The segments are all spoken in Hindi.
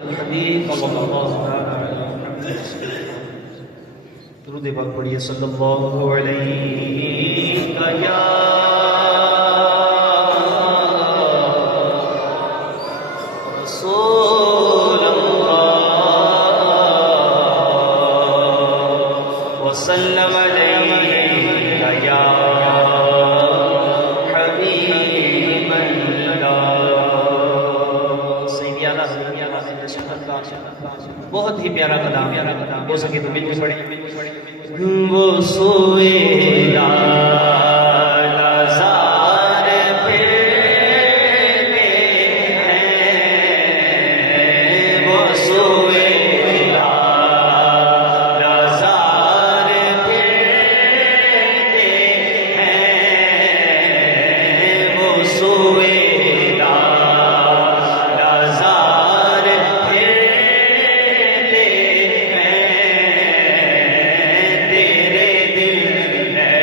दुरूद पाक पढ़िए सल्लल्लाहु अलैहि या रसूल अल्लाह वसल्लम अलैहि या हबीब अल्लाह। सैयदी आला बहुत ही प्यारा कलाम हो सके तो बिल्कुल पढ़े। वो सोएगा लाज़ार फिरते हैं, वो सोएगा लाज़ार फिरते हैं, वो सोएगा लाज़ार फिरते हैं, तेरे दिल है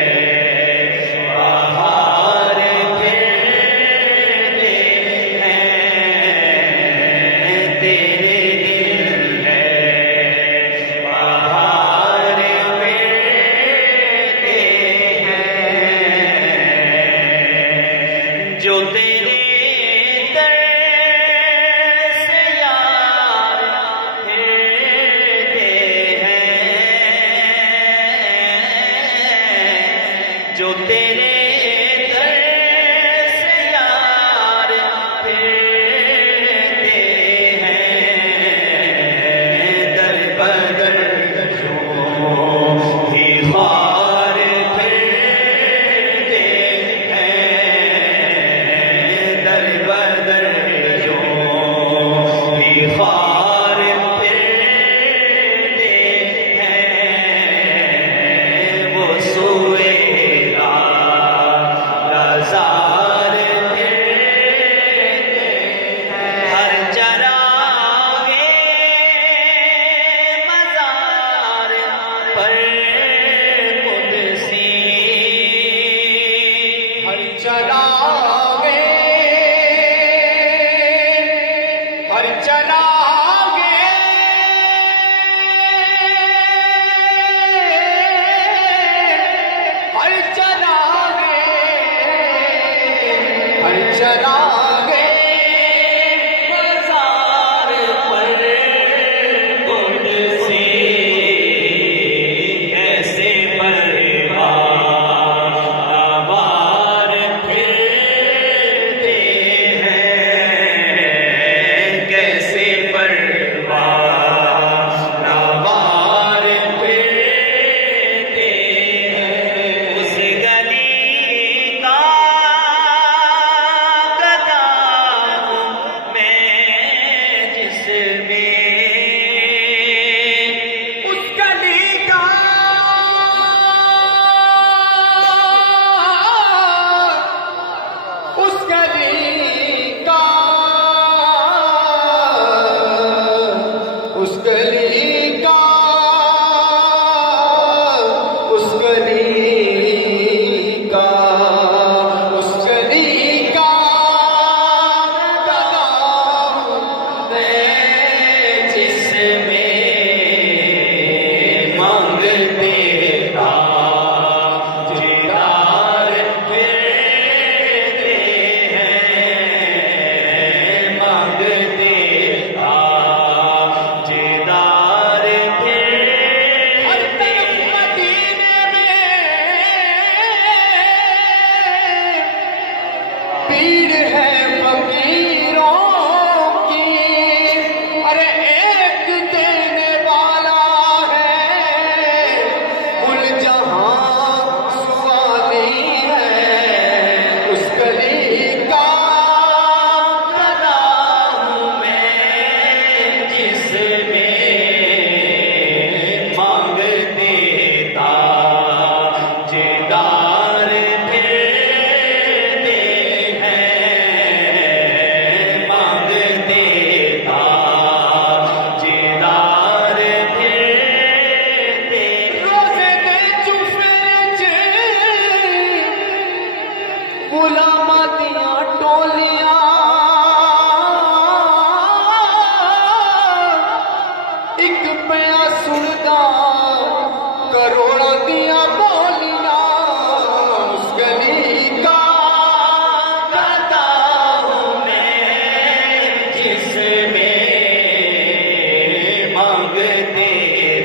मांगते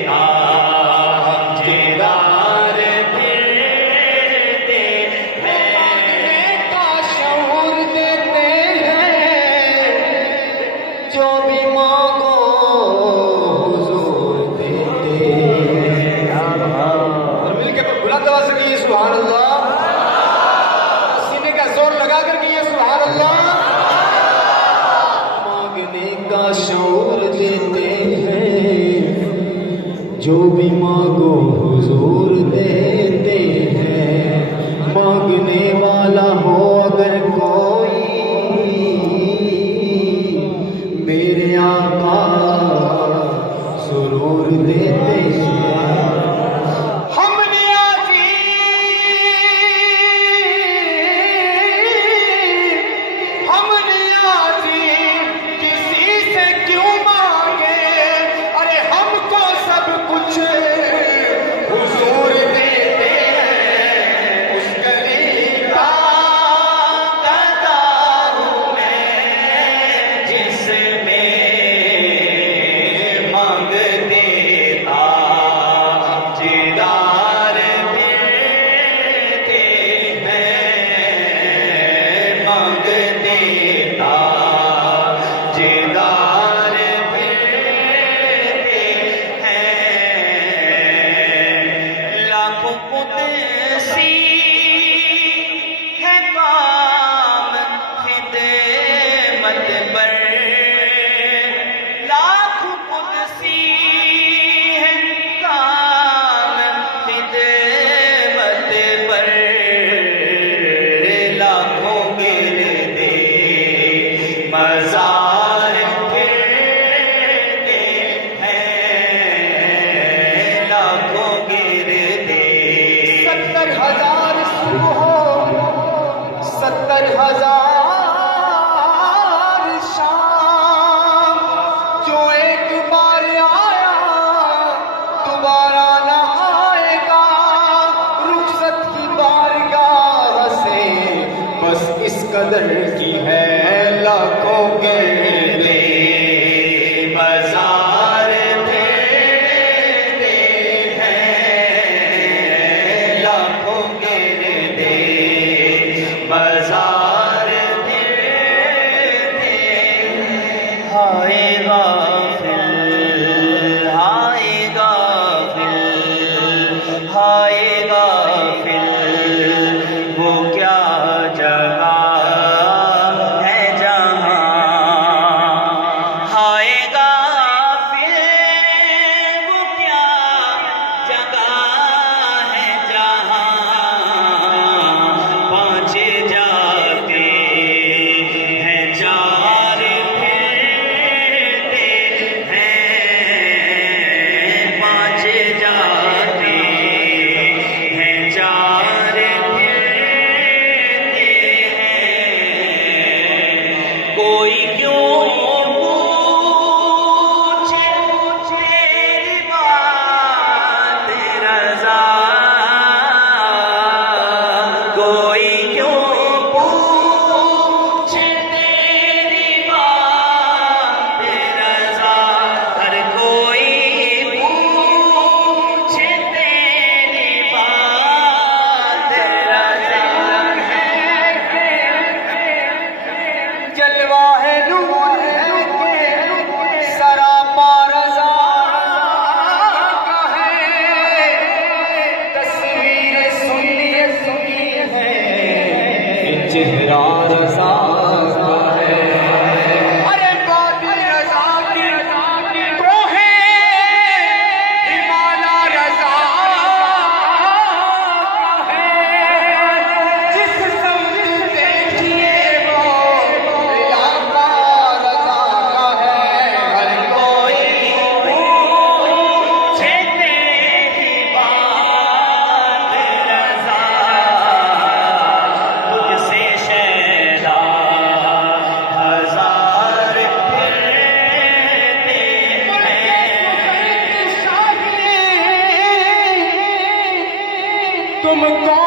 ताजेदार फिरते हैं का शऊर देते हैं जो भी मांगो हुजूर देते हैं। और मिलके बुलंद आवाज से कहिए सुभान अल्लाह, सीने का जोर लगा कर कहिए सुभान अल्लाह। मांगने का शऊर देते हैं जो भी मांगो हुजूर देते हैं। मांगने वाला हो अगर कोई मेरे आका सुरूर देते हैं। हमने आजी किसी से क्यों मांगे, अरे हमको सब कुछ हुजूर देते हैं। उस गली का गदा हूँ मैं जिसमें मांगते ताजेदार फिरते हैं। मांगते ताजेदार फिरते हैं। लाखों कुदसी है काम खिदमत पर, लाखों कुदसी है काम खिदमत पर। लाखों गिरदे मज़ार फिरते हैं। लाखों गिरदे 70,000 सुबह 70,000 शाम, जो एक बार आया दोबारा न आएगा। रुखसत की बारगाह से बस इस कदर की है। लाखों गिरदे बाजार फिरते हैं। लाखों गिरदे बाजार फिरते हैं। हाय गाफिल हाय गाफिल हाय गाफिल, वो क्या जगह है जहाँ। हाय गाफिल वो क्या जगह है जहाँ। पाँच जाते हैं चार फिरते हैं। पाँच जाते हैं चार फिरते हैं। कोई क्यों पूछे तेरी बात रज़ा, कोई क्यों पूछे तेरी बात रज़ा। हर कोई पूछे तेरी बात रज़ा। जलवा है नूर है सरापा रज़ा का है। तस्वीर सुनी है चेहरा रज़ा का है। अरे बातिल रज़ा की तो है हिमाला रज़ा का है। जिस समझ देखिए वो इलाका रज़ा का है। हर कोई पूछे तेरी बात रज़ा, तुझसे शैदा हजार फिरते हैं। तुम कौन